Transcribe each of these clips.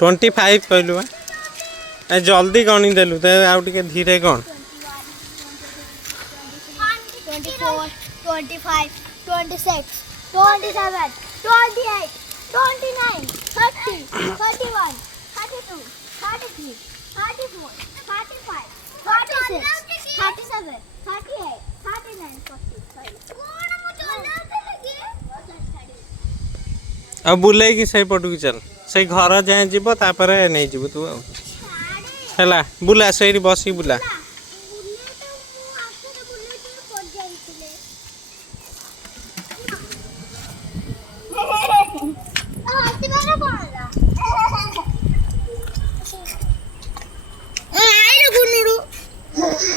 25 कहलु जल्दी गणी देलु तो आउ टिके धीरे गण 24 25 26 27 28 29 30 31 32 33 34 35 36 37 38 39 40 अब बुले कि सही पटु की चल सही घर जाए जीव तापर नहीं जीव तू है बुला सही बसी बुला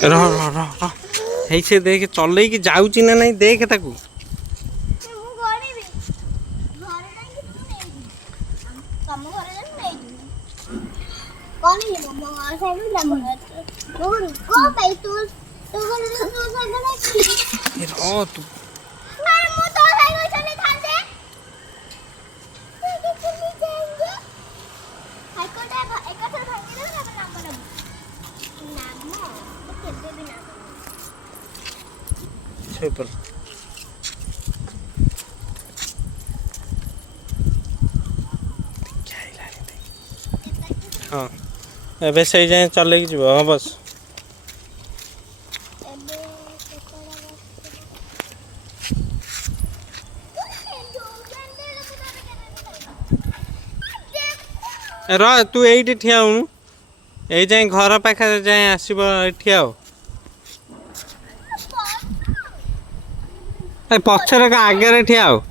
रह रह रह है से देख चल कि जाऊँ ना नहीं देख ताकू हाँ एबे सही जाए चल जीव हाँ बस रह तू ये ठिया हूँ ये जाए घर पाखे जाए आसब ठिया हो पछर का आगे ठिया हो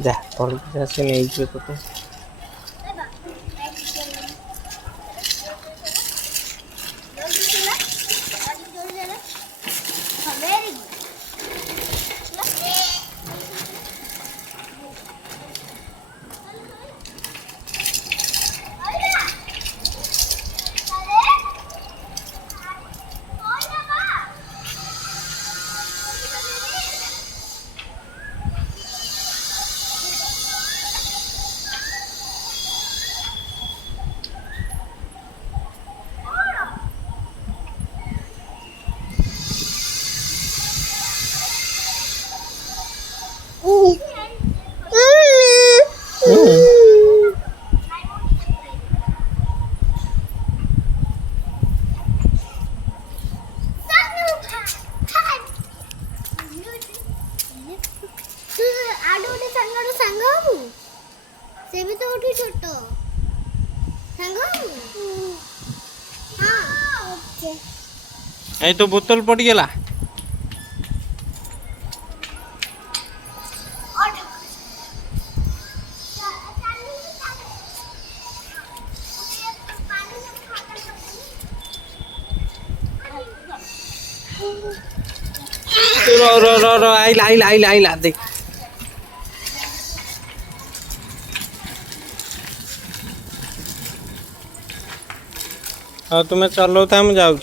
जा पढ़ से नहीं तो से भी तो उठी छोट ये तो बोतल पड़ गला आइला आइला आइला आइला देख हाँ तुम्हें चलो था हम जाऊँ।